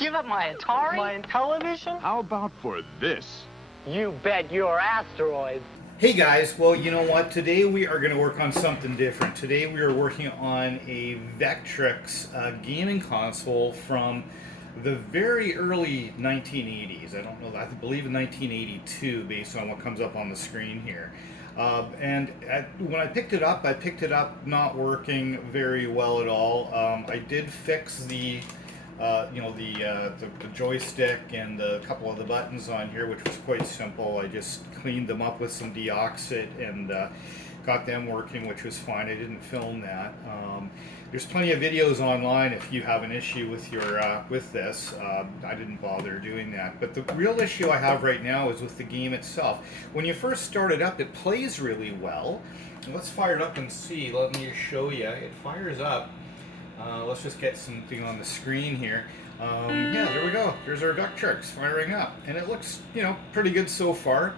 Give up my Atari? My television? How about for this? You bet your asteroid. Hey guys, well, you know what? Today we are going to work on something different. Today we are working on a Vectrex gaming console from the very early 1980s. I don't know, I believe in 1982 based on what comes up on the screen here. When I picked it up not working very well at all. I did fix the joystick and a couple of the buttons on here, which was quite simple. I just cleaned them up with some deoxit and got them working, which was fine. I didn't film that. There's plenty of videos online if you have an issue with your with this. I didn't bother doing that. But the real issue I have right now is with the game itself. When you first start it up, it plays really well. Let's fire it up and see. Let me show you. It fires up. Let's just get something on the screen here. Yeah, there we go. There's our Vectrex firing up. And it looks, pretty good so far.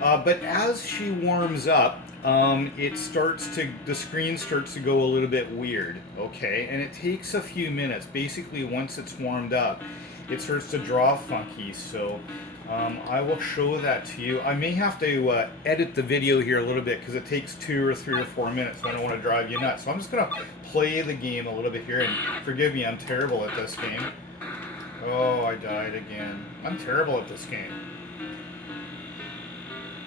But as she warms up, the screen starts to go a little bit weird, okay? And it takes a few minutes. Basically, once it's warmed up, it starts to draw funky. So I will show that to you. I may have to edit the video here a little bit because it takes 2 or 3 or 4 minutes. So I don't want to drive you nuts. So I'm just going to play the game a little bit here. And forgive me, I'm terrible at this game. Oh, I died again. I'm terrible at this game.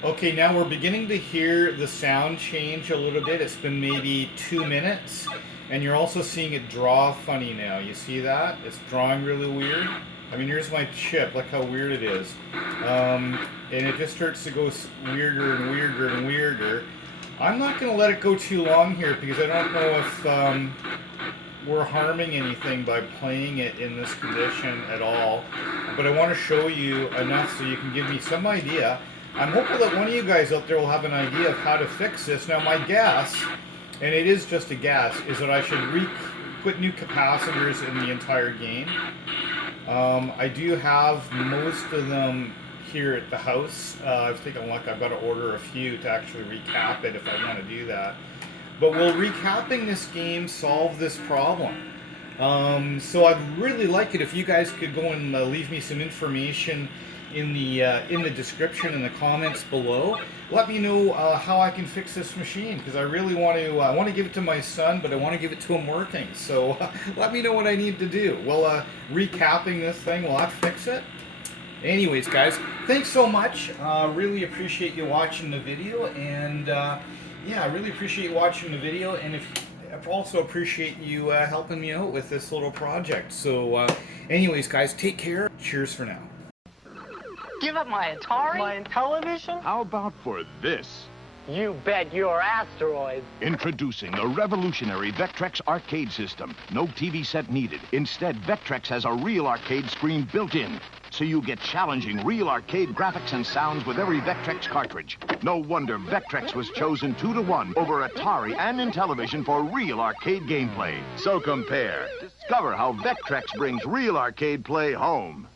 Okay, now we're beginning to hear the sound change a little bit. It's been maybe 2 minutes. And you're also seeing it draw funny now. You see that? It's drawing really weird. I mean, here's my chip. Look how weird it is. And it just starts to go weirder and weirder and weirder. I'm not going to let it go too long here because I don't know if we're harming anything by playing it in this condition at all. But I want to show you enough so you can give me some idea. I'm hopeful that one of you guys out there will have an idea of how to fix this. Now, my guess, and it is just a guess, is that I should put new capacitors in the entire game. I do have most of them here at the house. I've taken a look. I've got to order a few to actually recap it if I want to do that. But will recapping this game solve this problem? So I'd really like it if you guys could go and leave me some information in the description in the comments below. Let me know how I can fix this machine, because I really want to. I want to give it to my son, but I want to give it to him working. So let me know what I need to do. Well, recapping this thing, will that fix it? Anyways, guys, thanks so much. Really appreciate you watching the video, and yeah, I really appreciate you watching the video, and I also appreciate you helping me out with this little project. So, anyways, guys, take care. Cheers for now. Give up my Atari? My television? How about for this? You bet your asteroid. Introducing the revolutionary Vectrex arcade system. No TV set needed. Instead, Vectrex has a real arcade screen built in. So you get challenging real arcade graphics and sounds with every Vectrex cartridge. No wonder Vectrex was chosen 2-to-1 over Atari and Intellivision for real arcade gameplay. So compare. Discover how Vectrex brings real arcade play home.